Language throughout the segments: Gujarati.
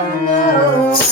no.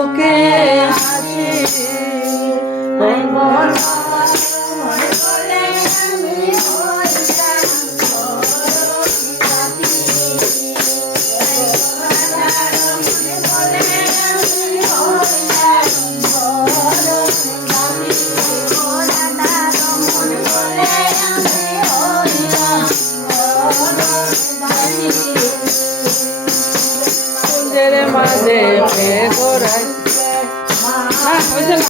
મને મેં ગોરા